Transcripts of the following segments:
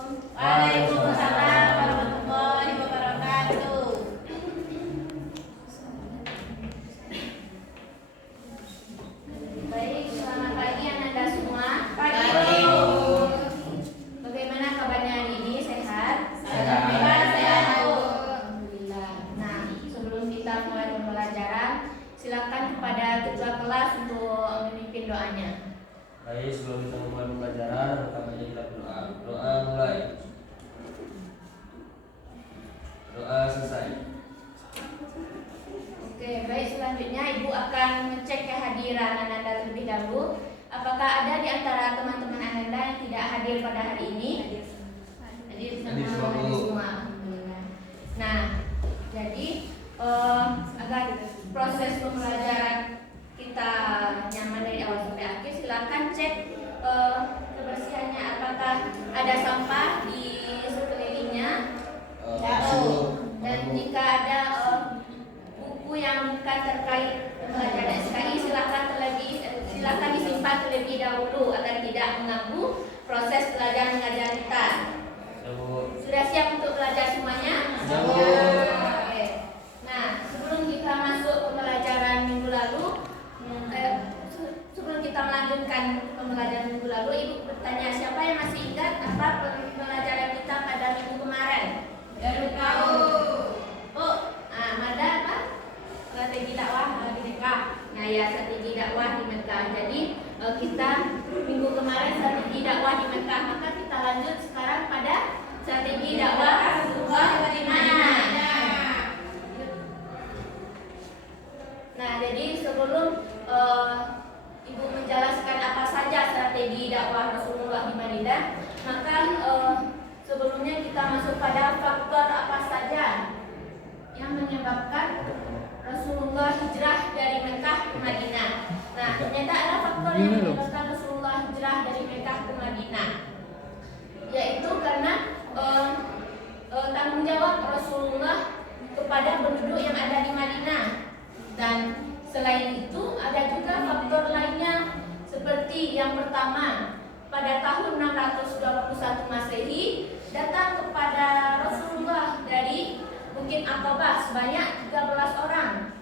Waalaikumsalam warahmatullahi wabarakatuh. Baik, selamat pagi Anda semua. Pagi. Bagaimana kabarnya hari ini? Sehat? Sehat. Sehat. Alhamdulillah. Nah, sebelum kita mulai pembelajaran, silakan kepada ketua kelas untuk memimpin doanya. Baik, sebelum kita mulai pembelajaran, pertamanya kita berdoa. Doa mulai. Doa selesai. Oke, baik, selanjutnya Ibu akan ngecek kehadiran Anda terlebih dahulu. Apakah ada di antara teman-teman Anda yang tidak hadir pada hari ini? Hadir semua. Alhamdulillah. Nah, jadi agar proses pembelajaran kita nyaman dari awal sampai akhir, silakan cek kebersihannya. Apakah ada sampah di sekelilingnya? Dan jika ada buku yang bukan terkait pelajaran SKI, silakan disimpan terlebih dahulu agar tidak mengganggu proses belajar mengajar kita. Sudah siap untuk belajar semuanya? Oke. Nah, sebelum kita masuk pembelajaran minggu lalu, sebelum kita melanjutkan pembelajaran minggu lalu, Ibu bertanya, siapa yang masih ingat apa pembelajaran kita pada minggu kemarin? Baru tahu. Oh, ada apa? Strategi dakwah di Mekah. Nah ya, strategi dakwah di Mekah. Jadi kita minggu kemarin strategi dakwah di Mekah, maka kita lanjut sekarang pada strategi dakwah Rasulullah di Madinah. Nah, jadi sebelum Ibu menjelaskan apa saja strategi dakwah Rasulullah di Madinah, maka sebelumnya kita masuk pada faktor apa saja yang menyebabkan Rasulullah hijrah dari Mekah ke Madinah. Nah, ternyata ada faktor yang menyebabkan Rasulullah hijrah dari Mekah ke Madinah, yaitu karena tanggung jawab Rasulullah kepada penduduk yang ada di Madinah. Dan selain itu ada juga faktor lainnya, seperti yang pertama, pada tahun 621 Masehi datang kepada Rasulullah dari Bukit Aqabah sebanyak 13 orang.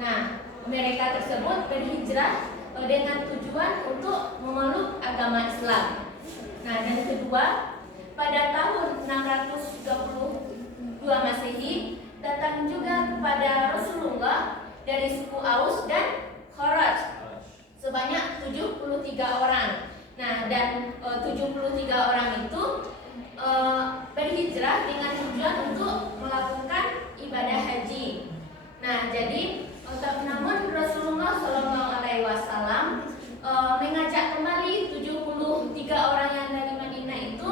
Nah, mereka tersebut berhijrah dengan tujuan untuk memeluk agama Islam. Nah, dan kedua, pada tahun 632 Masehi datang juga kepada Rasulullah dari suku Aus dan Khazraj sebanyak 73 orang. Nah, dan 73 orang itu berhijrah dengan tujuan untuk melakukan ibadah haji. Nah, jadi namun Rasulullah SAW mengajak kembali 73 orang yang dari Madinah itu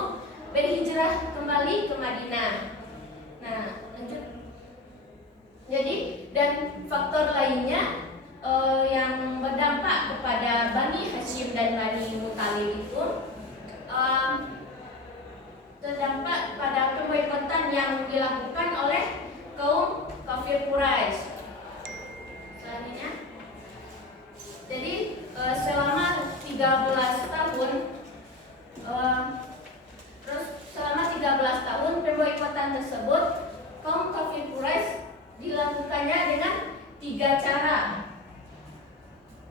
berhijrah kembali ke Madinah. Nah, lanjut. Jadi, dan faktor lainnya yang berdampak kepada Bani Hashim dan Bani Muthalib itu terdampak pada pemboikotan yang dilakukan oleh kaum kafir Quraisy. Selanjutnya, jadi selama 13 tahun pemboikotan tersebut, kaum kafir Quraisy dilakukannya dengan 3 cara.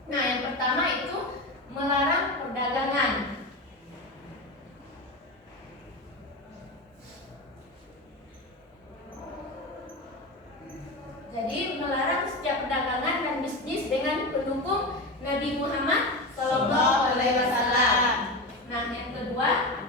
Nah, yang pertama itu melarang perdagangan. Jadi melarang setiap perdagangan dan bisnis dengan pendukung Nabi Muhammad SAW. Nah, yang kedua,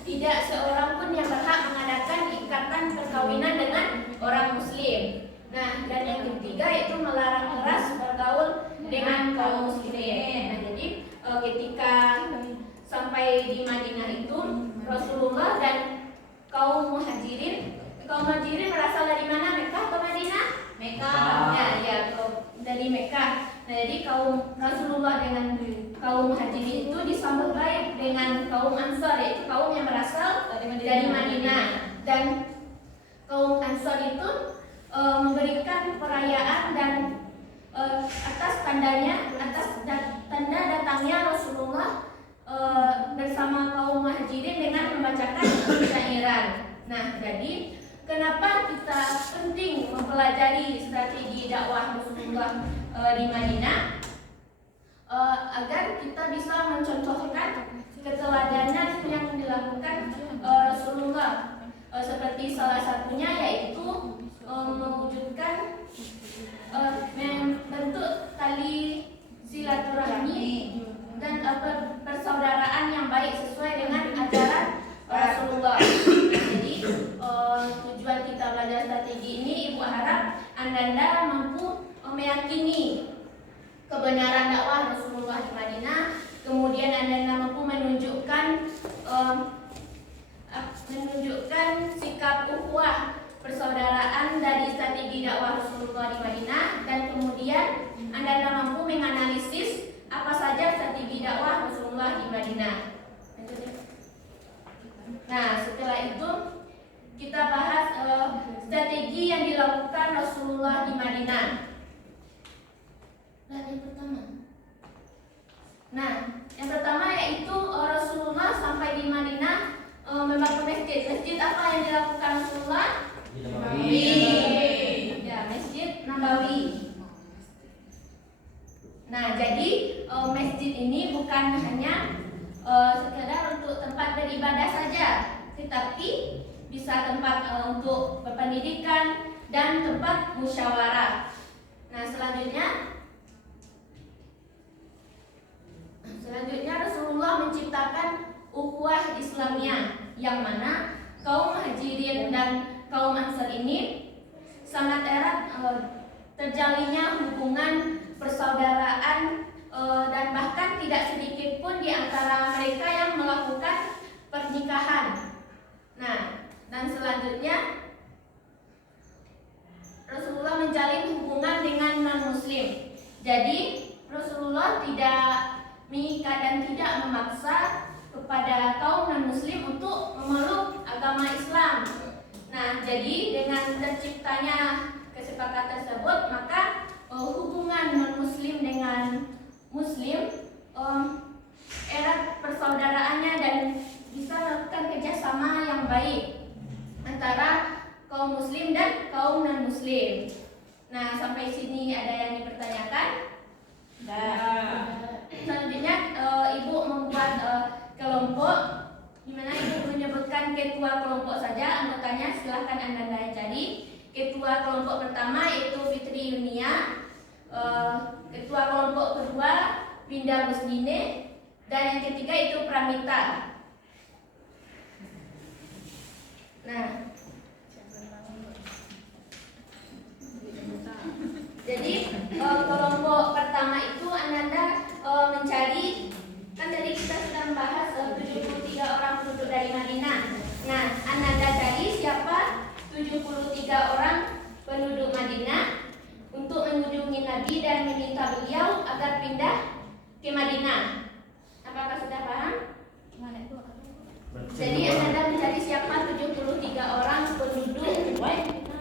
tidak seorang pun yang berhak mengadakan ikatan perkawinan dengan orang Muslim. Nah, dan yang ketiga yaitu melarang keras bergaul dengan kaum muslimin. Nah, jadi ketika sampai di Madinah itu, Rasulullah dan kaum muhajirin berasal dari mana? Mekah atau Madinah? Mekah. Ya, dari Mekah. Nah, jadi kaum Rasulullah dengan kaum muhajirin itu disambut baik dengan kaum Ansar, yaitu kaum yang berasal dari Madinah. Dan kaum perayaan dan atas tanda datangnya Rasulullah bersama kaum muhajirin dengan membacakan syairan. Nah, jadi kenapa kita penting mempelajari strategi dakwah Rasulullah di Madinah? Agar kita bisa mencontohkan keteladanan yang dilakukan Rasulullah, seperti salah satunya yaitu mewujudkan membentuk tali silaturahmi dan persaudaraan yang baik sesuai dengan ajaran Rasulullah. Jadi tujuan kita belajar strategi ini, Ibu harap Anda mampu meyakini kebenaran dakwah Rasulullah di Madinah. Kemudian Anda mampu menunjukkan sikap ukhuwah persaudaraan dari strategi dakwah Rasulullah di Madinah, dan kemudian Anda mampu menganalisis apa saja strategi dakwah Rasulullah di Madinah. Nah, setelah itu kita bahas strategi yang dilakukan Rasulullah di Madinah. Yang pertama yaitu Rasulullah sampai di Madinah membangun masjid. Masjid apa yang dilakukan Rasulullah? Masjid Nabawi. Nah, jadi masjid ini bukan hanya sekedar untuk tempat beribadah saja, tetapi bisa tempat untuk berpendidikan dan tempat musyawarah. Nah, selanjutnya Rasulullah menciptakan ukhuwah Islamiyah, yang mana kaum muhajirin dan kaum ansar ini sangat erat terjalinnya hubungan persaudaraan, dan bahkan tidak sedikit pun di antara mereka yang melakukan pernikahan. Nah, dan selanjutnya Rasulullah menjalin hubungan dengan non-muslim. Jadi Rasulullah tidak mengikat dan tidak memaksa kepada kaum non-muslim untuk memeluk agama Islam. Nah, jadi dengan terciptanya kesepakatan tersebut, maka hubungan non-muslim dengan muslim erat persaudaraannya dan bisa melakukan kerjasama yang baik antara kaum muslim dan kaum non-muslim. Nah, sampai sini ada yang dipertanyakan? Selanjutnya Ibu membuat kelompok, di mana Ibu menyebutkan ketua kelompok saja, anggotanya silahkan Anda cari. Ketua kelompok pertama yaitu Fitri Yunia, ketua kelompok kedua Winda Gusdine, dan yang ketiga itu Pramita. Nah, jadi kelompok pertama itu Ananda mencari, kan tadi kita sudah membahas 73 orang penduduk dari Madinah. Nah, Ananda cari siapa 73 orang penduduk Madinah untuk mengunjungi Nabi dan meminta beliau agar pindah ke Madinah. Apakah sudah paham? Jadi Ananda mencari siapa 73 orang penduduk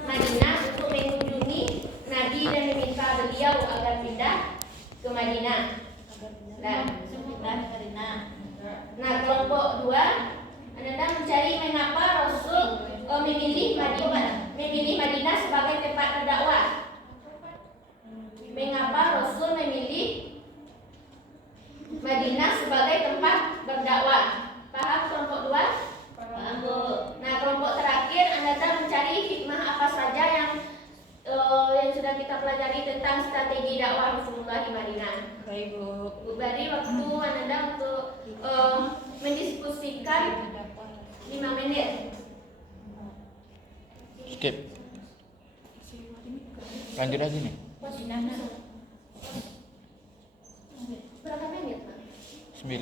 Madinah untuk mengunjungi Nabi dan meminta beliau agar pindah ke Madinah. Nah, kelompok 2, Anda mencari mengapa Rasul memilih Madinah sebagai tempat berdakwah. Mengapa Rasul memilih Madinah sebagai tempat berdakwah? Paham kelompok 2? Paham, Bu. Nah, kelompok terakhir Anda mencari hikmah apa saja yang sudah kita pelajari tentang strategi dakwah Rasulullah di Madinah. Baik, Bu. Bu beri waktu Anda untuk mendiskusikan 5 menit. Skip. Lanjut aja nih. Berapa menit, Pak? 9.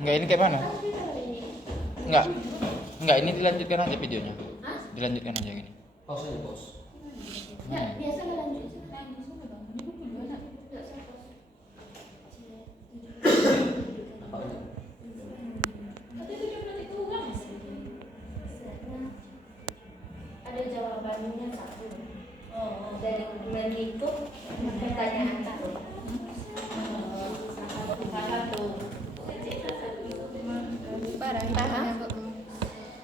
Enggak, ini kayak mana? Enggak, ini dilanjutkan aja videonya. Hah? Dilanjutkan aja gini. Pause aja, pause. Ya, biasa lanjut. jamunya satu. Dari bentuk pertanyaan satu. Satu. Paham?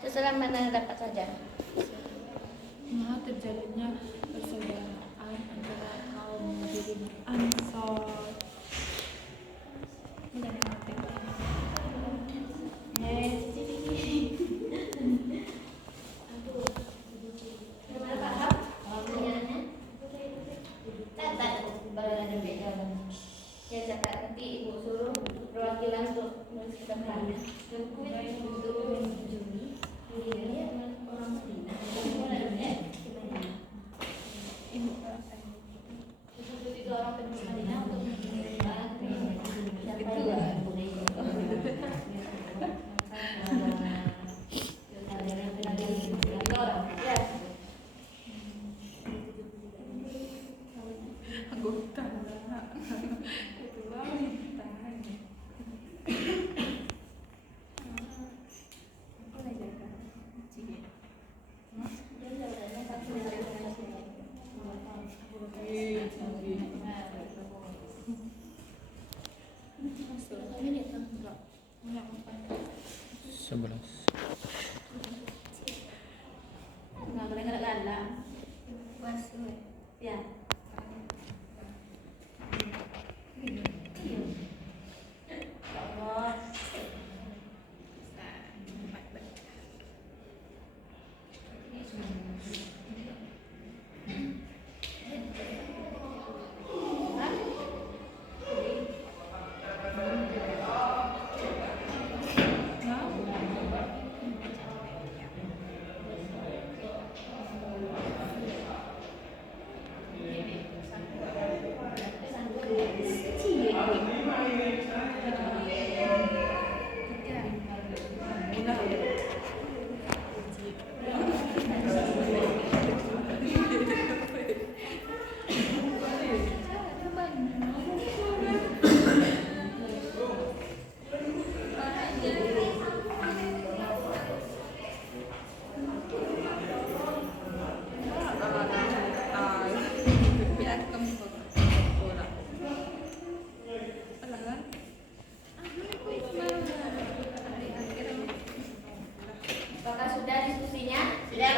Terserah mana dapat saja. Nah, terjadinya persaudaraan antara kaum Muhajirin Ansor. Gimana paham? Pertanyaannya? Catat kalau ada beda. Ya catat, nanti ibu suruh perwakilan untuk menuliskan hal. Orang Madinah. Itu orang penduduk Madinah untuk mengirimkan siapa yang Anggota. Ketua pemerintahan. Apa lagi kan? Cie. Sebelas. nggak boleh lala. Ya. Allah. Apakah sudah diskusinya? Sudah.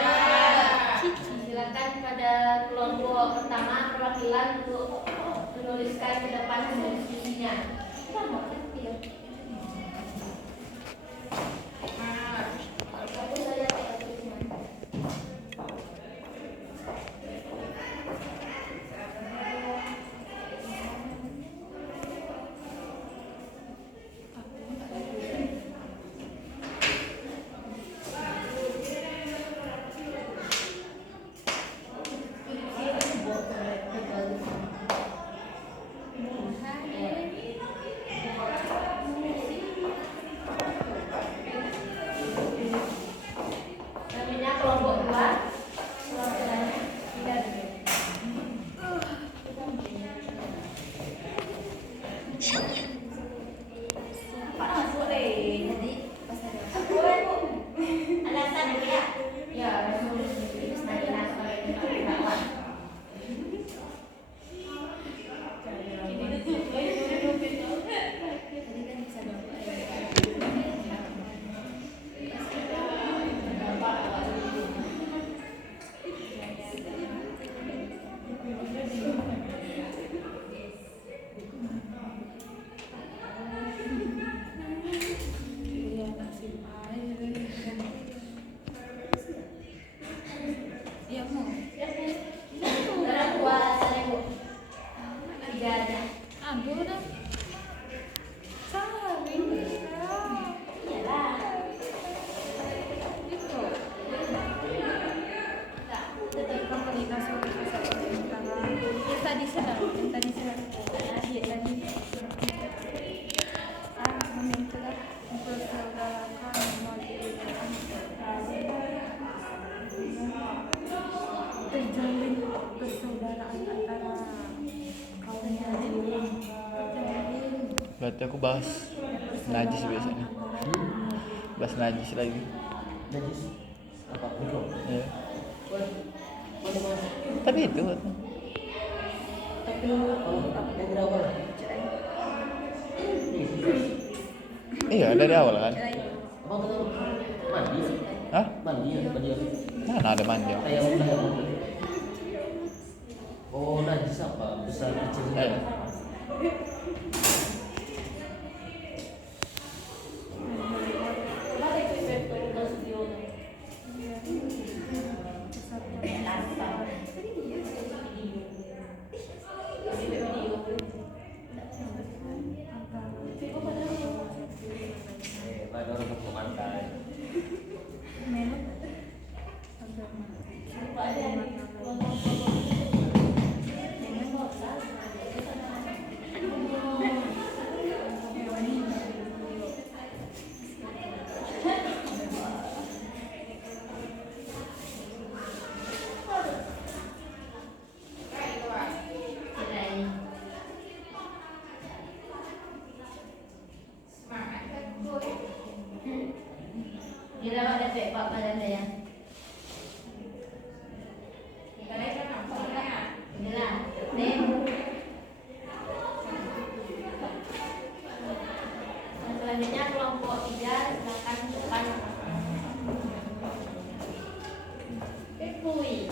Silakan pada kelompok pertama perwakilan untuk menuliskan ke depan hasil diskusinya. Satu saja Pak tulisnya. Namanya kelompok dua. Perwakilannya tidak. Pak sore jadi pas ada. Boleh Bu. Alasan Bu ya? Ya, nulis di Madinah sore di bawah. Iya mau. Orang tua alasannya Bu. Tidak ada. Aduh dah. Cari. Iyalah. Itu. Tak. Tetap komunitas pemerintahan. Yang tadi sedang. Iya tadi. Meminta mempersaudarakan terjalin persaudaraan antara kaum Muhajirin. Berarti aku bahas najis biasanya. Bahas najis lagi. Najis apa? Mikro. Ya. Mana? Tapi itu Tapi yang dari awal lah. iya dari awal kan. Abang tuh mandi. Hah? Mandi ya, mandi. Mana ada manja? Kayak. Oh, najis apa? Besar kecil. Ada orang ke pantai. Kira ada pepak pada saya. Inilah, selanjutnya kelompok 3 silakan depan. Pui.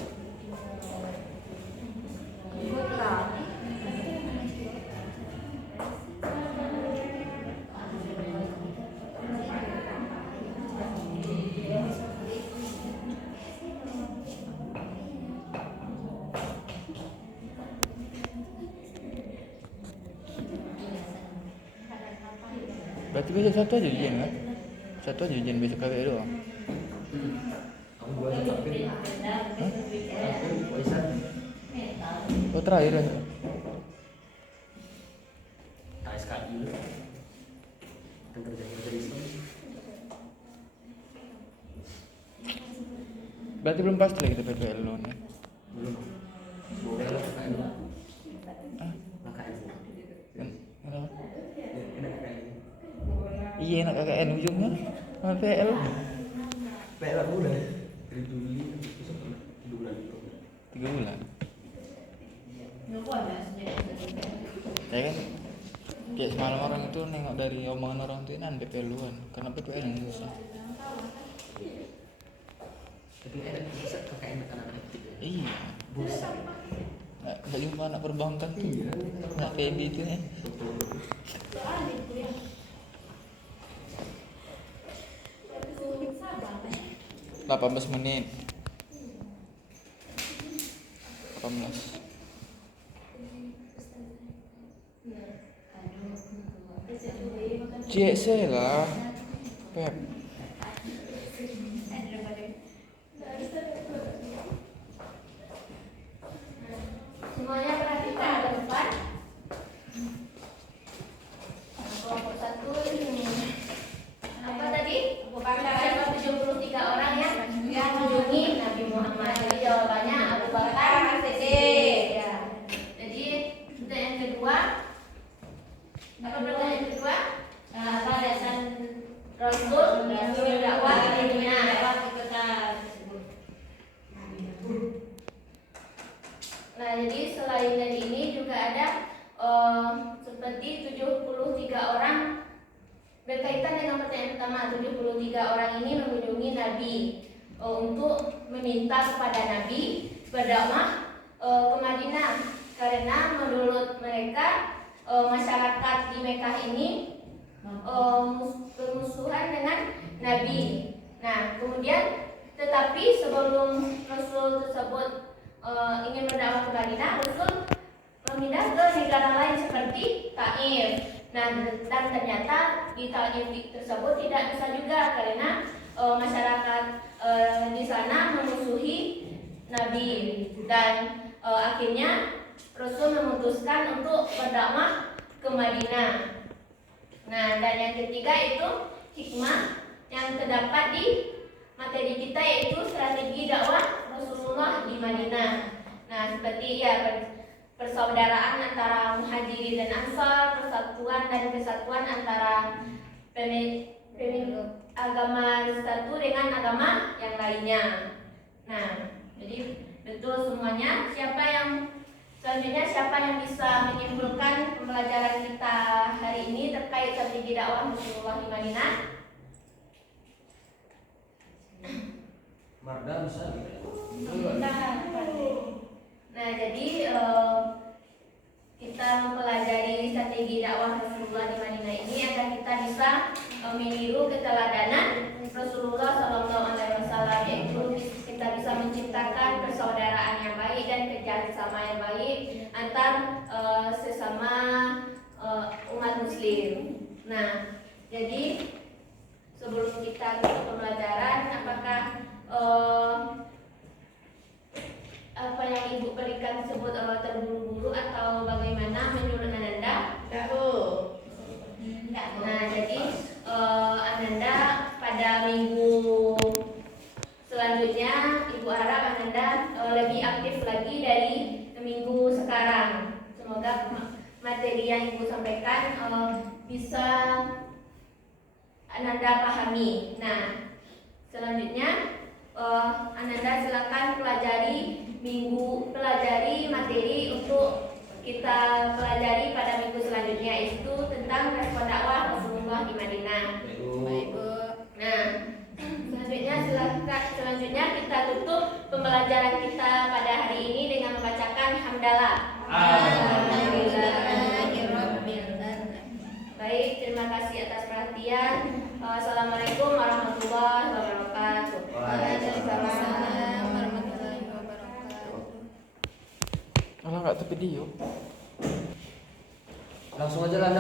Berarti besok satu aja ujian kan? Satu aja ujian besok KWE doang. Aku gua tapi. Hah? Bisa. Oh terakhir kan? KSKI dulu. Kan kerja di Islam. Berarti belum pasti lah kita PPL loan ya? Belum. Boleh lah KKN. Ah, KKN. kenapa? Enak KKN. Iya enak KKN ujungnya sama PL. PL aku udah dari Juli besok 2 bulan itu. 3 bulan. Ya kan? Kayak semalam orang itu nengok dari omongan orang tuh ini PPL luan karena PPL yang susah. Tapi enak bisa KKN anak aktif. Iya. Bosan. Nggak jumpa anak perbankan tuh. Iya. Nggak kayak gitu ya. 18 menit. 18. CC lah. Pep. Semuanya perhatikan ke depan. Kelompok 1 ini. Apa tadi? Siapa 73 orang yang mengunjungi Nabi Muhammad. Jadi jawabannya Abu Bakar As-Siddiq. Ya. Jadi pertanyaan kedua. Apa pertanyaan kedua? Apa dasar Rasul berdakwah di dunia? Nah, jadi selain dari ini juga ada seperti 73 orang berkaitan dengan pertanyaan pertama. 73 orang ini mengunjungi Nabi untuk meminta kepada Nabi berdakwah ke Madinah karena menurut mereka masyarakat di Mekah ini bermusuhan dengan Nabi. Nah, kemudian tetapi sebelum Rasul tersebut ingin berdakwah ke Madinah, Rasul memindah ke negara lain seperti Taif. Nah, dan ternyata di Taif tersebut tidak bisa juga karena masyarakat di sana memusuhi Nabi dan akhirnya Rasul memutuskan untuk berdakwah ke Madinah. Nah, dan yang ketiga itu hikmah yang terdapat di materi kita yaitu strategi dakwah Rasulullah di Madinah. Nah, seperti ya persaudaraan antara Muhajirin dan Ansar, persatuan dan kesatuan antara agama satu dengan agama yang lainnya. Nah, jadi Betul semuanya. Selanjutnya siapa yang bisa menyimpulkan pembelajaran kita hari ini terkait strategi dakwah Rasulullah di Madinah? Marda bisa. Nah, jadi kita mempelajari strategi dakwah Rasulullah di Madinah ini agar kita bisa meniru keteladanan Rasulullah SAW, yaitu kita bisa menciptakan persaudaraan yang baik dan kerjasama yang baik antar sesama umat Muslim. Nah, jadi sebelum kita ke pembelajaran, apakah apa yang Ibu berikan tersebut terburu-buru atau bagaimana menurut Ananda? Nah, jadi Ananda pada minggu selanjutnya Ibu harap Ananda lebih aktif lagi dari minggu sekarang. Semoga materi yang Ibu sampaikan bisa Ananda pahami. Nah, selanjutnya Ananda silakan pelajari materi untuk kita pelajari pada minggu selanjutnya, itu tentang respon dakwah Rasulullah di Madinah. Baik, Bu. Nah, selanjutnya kita tutup pembelajaran kita pada hari ini dengan membacakan hamdalah. Baik, terima kasih atas perhatian. Assalamualaikum warahmatullahi wabarakatuh. Waalaikumsalam warahmatullahi wabarakatuh. Kalau nggak tapi dia. Langsung aja lah.